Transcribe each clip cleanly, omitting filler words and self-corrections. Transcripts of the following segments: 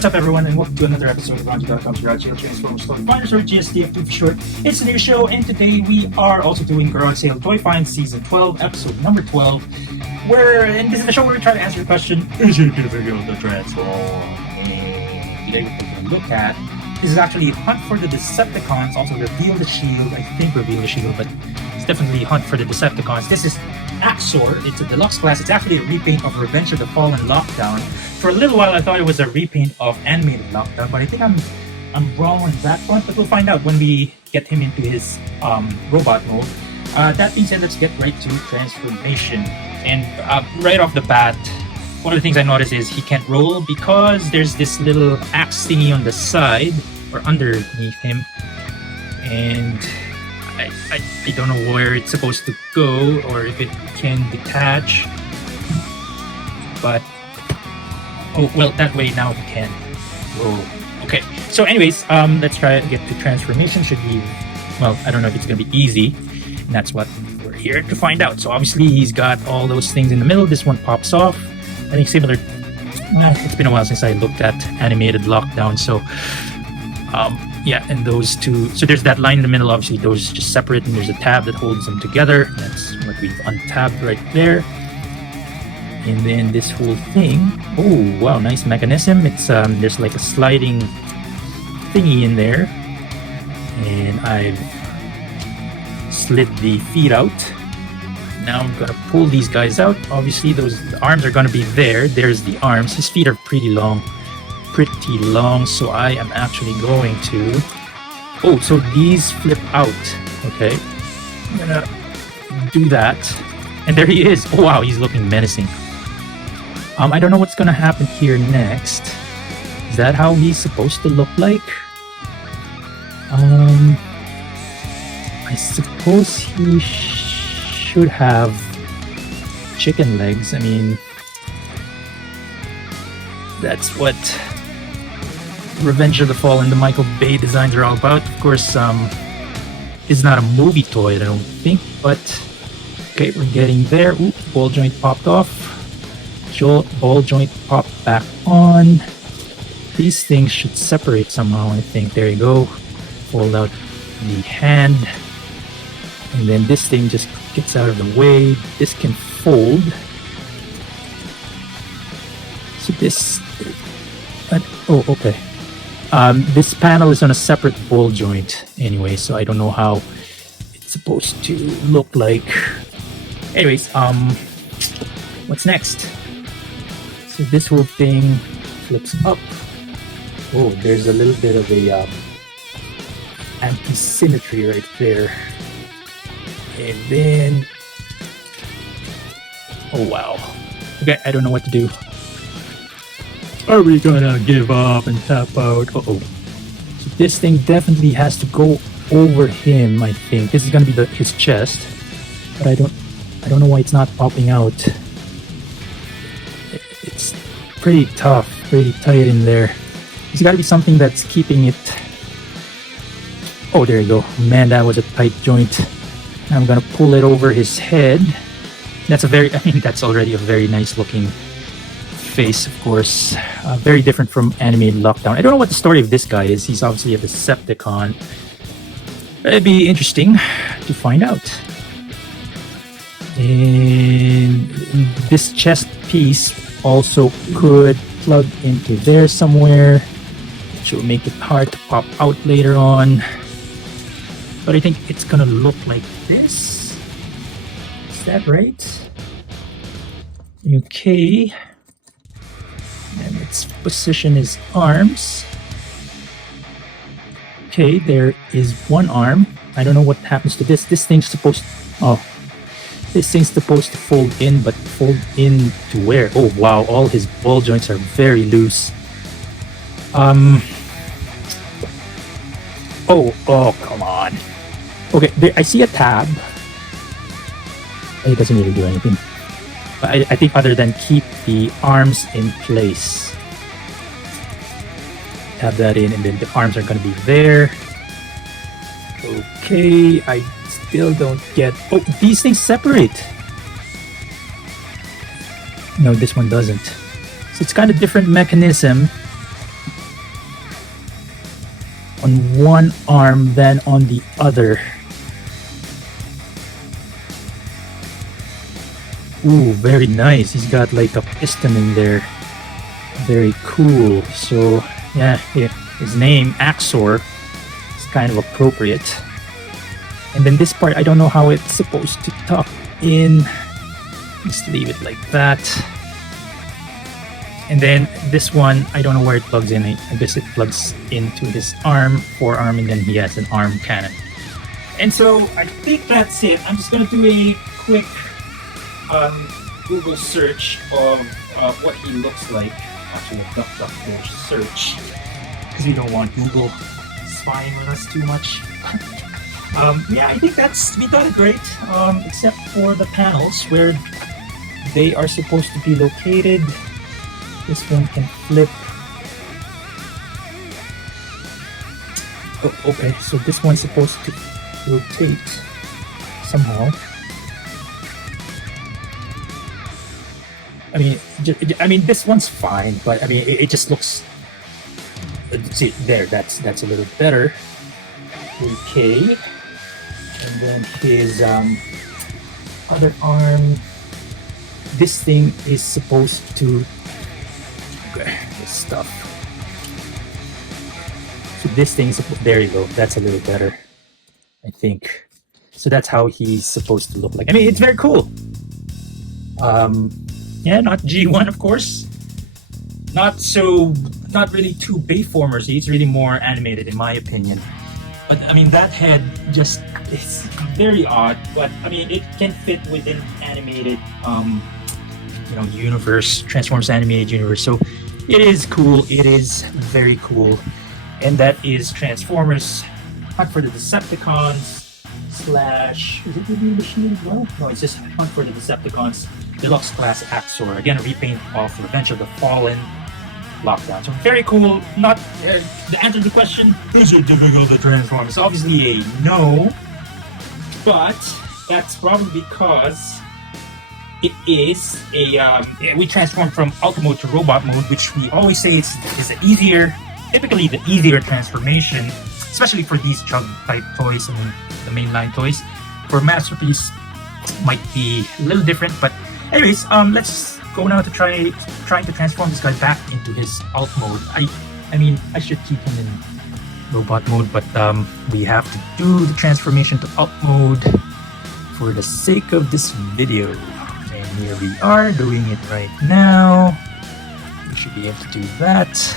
What's up, everyone, and welcome to another episode of RONJIE.COM's Garage Sale Transformers Toy Finders, or GSTF for short. It's a new show, and today we are also doing Garage Sale Toy Finds Season 12, Episode number 12, and this is the show where we try to answer the question, is it going to figure out the transform? And today what we're going to look at, this is actually Hunt for the Decepticons, also Reveal the Shield, I think Reveal the Shield, but it's definitely Hunt for the Decepticons. This is Axor. It's a deluxe class. It's actually a repaint of Revenge of the Fallen Lockdown. For a little while I thought it was a repaint of Animated Lockdown, but I think I'm wrong on that one, but we'll find out when we get him into his robot mode. That being said, let's get right to transformation. And right off the bat, one of the things I noticed is he can't roll because there's this little axe thingy on the side or underneath him, and I don't know where it's supposed to go or if it can detach, but oh well, that way now he can roll. Okay, so anyways, let's try to get to transformation. Should be, well, I don't know if it's gonna be easy, and that's what we're here to find out. So obviously he's got all those things in the middle. This one pops off. I think similar. It's been a while since I looked at Animated Lockdown, so yeah, and those two, so there's that line in the middle, obviously those just separate, and there's a tab that holds them together. That's what we've untabbed right there. And then this whole thing, oh wow, nice mechanism. It's there's like a sliding thingy in there, and I've slid the feet out. Now I'm gonna pull these guys out. Obviously the arms are gonna be there. There's the arms. His feet are pretty long, so I am actually going to, oh, so these flip out. Okay, I'm gonna do that, and there he is. Oh wow, he's looking menacing. I don't know what's gonna happen here next. Is that how he's supposed to look like? I suppose he should have chicken legs. I mean, that's what Revenge of the Fallen, the Michael Bay designs are all about. Of course, it's not a movie toy, I don't think, but okay, we're getting there. Ooh, ball joint popped off. Ball joint popped back on. These things should separate somehow, I think. There you go. Fold out the hand, and then this thing just gets out of the way. This can fold. So this, oh, okay. This panel is on a separate ball joint anyway, so I don't know how it's supposed to look like. Anyways, what's next? So this whole thing flips up. Oh, there's a little bit of a anti-symmetry right there. And then, oh wow. Okay, I don't know what to do. Are we gonna give up and tap out? Uh-oh. So this thing definitely has to go over him, I think. This is gonna be his chest. But I don't know why it's not popping out. It's pretty tough, pretty tight in there. There's gotta be something that's keeping it. Oh, there you go. Man, that was a tight joint. I'm gonna pull it over his head. That's that's already a very nice looking face, of course. Very different from Animated Lockdown. I don't know what the story of this guy is. He's obviously a Decepticon. It'd be interesting to find out. And this chest piece also could plug into there somewhere, which will make it hard to pop out later on. But I think it's gonna look like this. Is that right? Okay. And let's position his arms. Okay, there is one arm. I don't know what happens to this. This thing's supposed to fold in, but fold in to where? Oh wow, all his ball joints are very loose. Oh, come on. Okay, there, I see a tab. It doesn't really do anything. But I think other than keep the arms in place. Tab that in, and then the arms are going to be there. Okay, I still don't get... Oh, these things separate. No, this one doesn't. So it's kind of different mechanism. on one arm than on the other. Ooh, very nice. He's got like a piston in there. Very cool. So yeah, his name Axor is kind of appropriate. And then this part, I don't know how it's supposed to tuck in. Just leave it like that. And then this one, I don't know where it plugs in. I guess it plugs into his forearm, and then he has an arm cannon. And so I think that's it. I'm just gonna do a quick Google search of what he looks like. Actually, a DuckDuckGo search, because we don't want Google spying on us too much. Yeah, I think we got it great, except for the panels where they are supposed to be located. This one can flip. Oh, okay, so this one's supposed to rotate somehow. I mean, this one's fine, but I mean, it just looks. See there, that's a little better. Okay. And then his other arm, this thing is supposed to, okay, this stuff. So this thing is, there you go, that's a little better, I think. So that's how he's supposed to look like. I mean, it's very cool. Yeah, not G1, of course. Not really too Bayformers. He's really more animated, in my opinion. But I mean, that head just is very odd. But I mean, it can fit within animated, universe, Transformers animated universe. So it is cool. It is very cool. And that is Transformers Hunt for the Decepticons / is it really Machine as well? No, it's just Hunt for the Decepticons Deluxe Class Axor. Again, a repaint of Revenge of the Fallen Lockdown. So very cool. Not the answer to the question, is it difficult to transform? It's obviously a no, but that's probably because it is a we transform from Ultra Mode to Robot Mode, which we always say is typically the easier transformation, especially for these Chug type toys and the mainline toys. For Masterpiece, might be a little different, but anyways, let's go now to trying to transform this guy back into his alt mode. I mean, I should keep him in robot mode, but we have to do the transformation to alt mode for the sake of this video. And here we are doing it right now. We should be able to do that.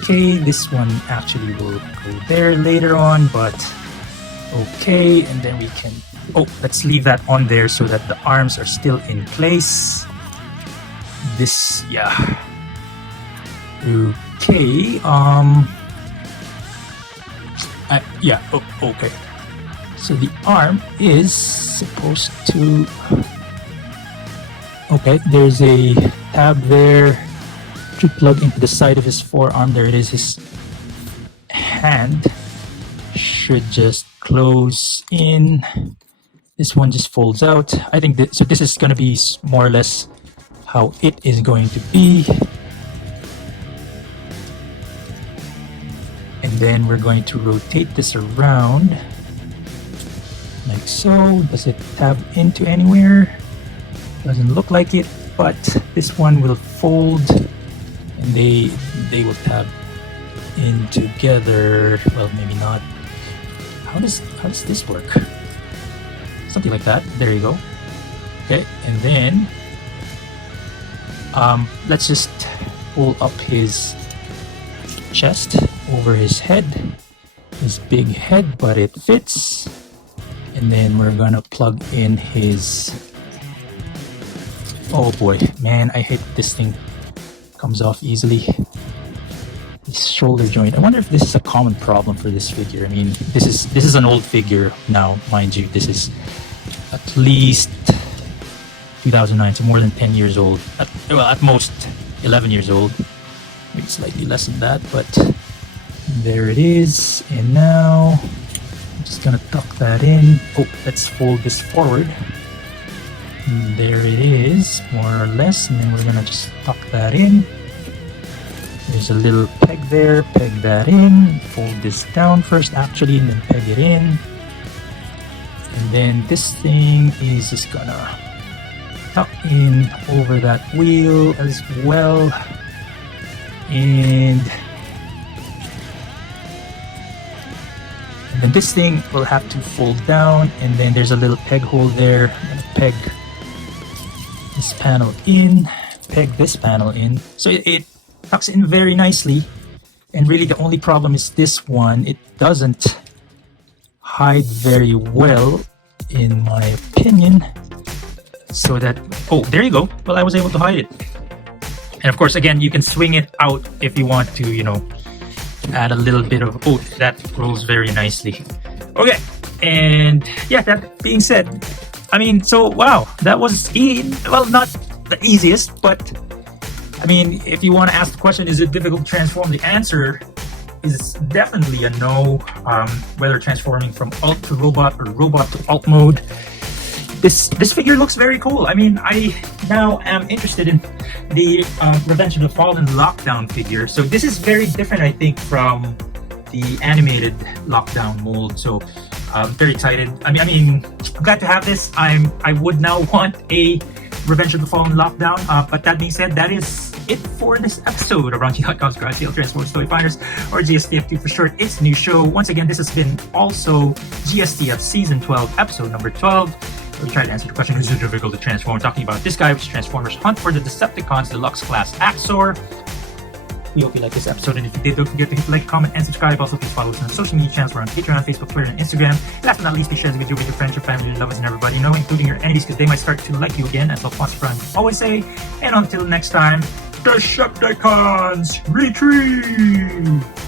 Okay, this one actually will go there later on, but okay, and then we can, let's leave that on there so that the arms are still in place. This, yeah. Okay, yeah, okay. So the arm is supposed to, okay, there's a tab there to plug into the side of his forearm. There it is. His hand should just close in. This one just folds out. I think so this is going to be more or less how it is going to be. And then we're going to rotate this around like so. Does it tab into anywhere? Doesn't look like it, but this one will fold and they will tab in together. Well, maybe not. How does this work? Something like that. There you go. Okay, and then let's just pull up his chest over his head, his big head, but it fits. And then we're gonna plug in his, oh boy, man, I hate this thing comes off easily. His shoulder joint. I wonder if this is a common problem for this figure. I mean, this is an old figure now, mind you. This is at least 2009, so more than 10 years old. At most 11 years old. Maybe slightly less than that, but there it is. And now I'm just gonna tuck that in. Let's fold this forward. And there it is, more or less. And then we're gonna just tuck that in. There's a little peg there, peg that in, fold this down first actually, and then peg it in. And then this thing is just gonna tuck in over that wheel as well. And then this thing will have to fold down, and then there's a little peg hole there. I'm gonna peg this panel in, peg this panel in. So it tucks in very nicely, and really the only problem is this one. It doesn't hide very well, in my opinion. So that, oh, there you go. Well, I was able to hide it. And of course, again, you can swing it out if you want to, you know, add a little bit of, oh, that rolls very nicely. Okay, and yeah, that being said, I mean, so wow, that was well, not the easiest, but I mean, if you want to ask the question, is it difficult to transform? The answer is definitely a no. Whether transforming from alt to robot or robot to alt mode, this figure looks very cool. I mean, I now am interested in the Revenge of the Fallen lockdown figure. So this is very different, I think, from the animated lockdown mold. So I'm very excited. I mean, I'm glad to have this. I would now want a Revenge of the Fallen lockdown. But that being said, that is it for this episode of RONJIE.com's Garage Sale Transformers Toy Finders, or GSTF2 for short. It's a new show. Once again, this has been also GSTF Season 12, Episode number 12. We tried to answer the question, is it difficult to transform? We're talking about this guy, which is Transformers Hunt for the Decepticons Deluxe Class Axor. We hope you like this episode, and if you did, don't forget to hit like, comment, and subscribe. Also, please follow us on social media channels. We're on Patreon, Facebook, Twitter, and Instagram. Last but not least, please share the video with your friends, your family, your lovers, and everybody you know, including your enemies, because they might start to like you again, as Alphonse Prime always say. And until next time, Decepticons retrieve!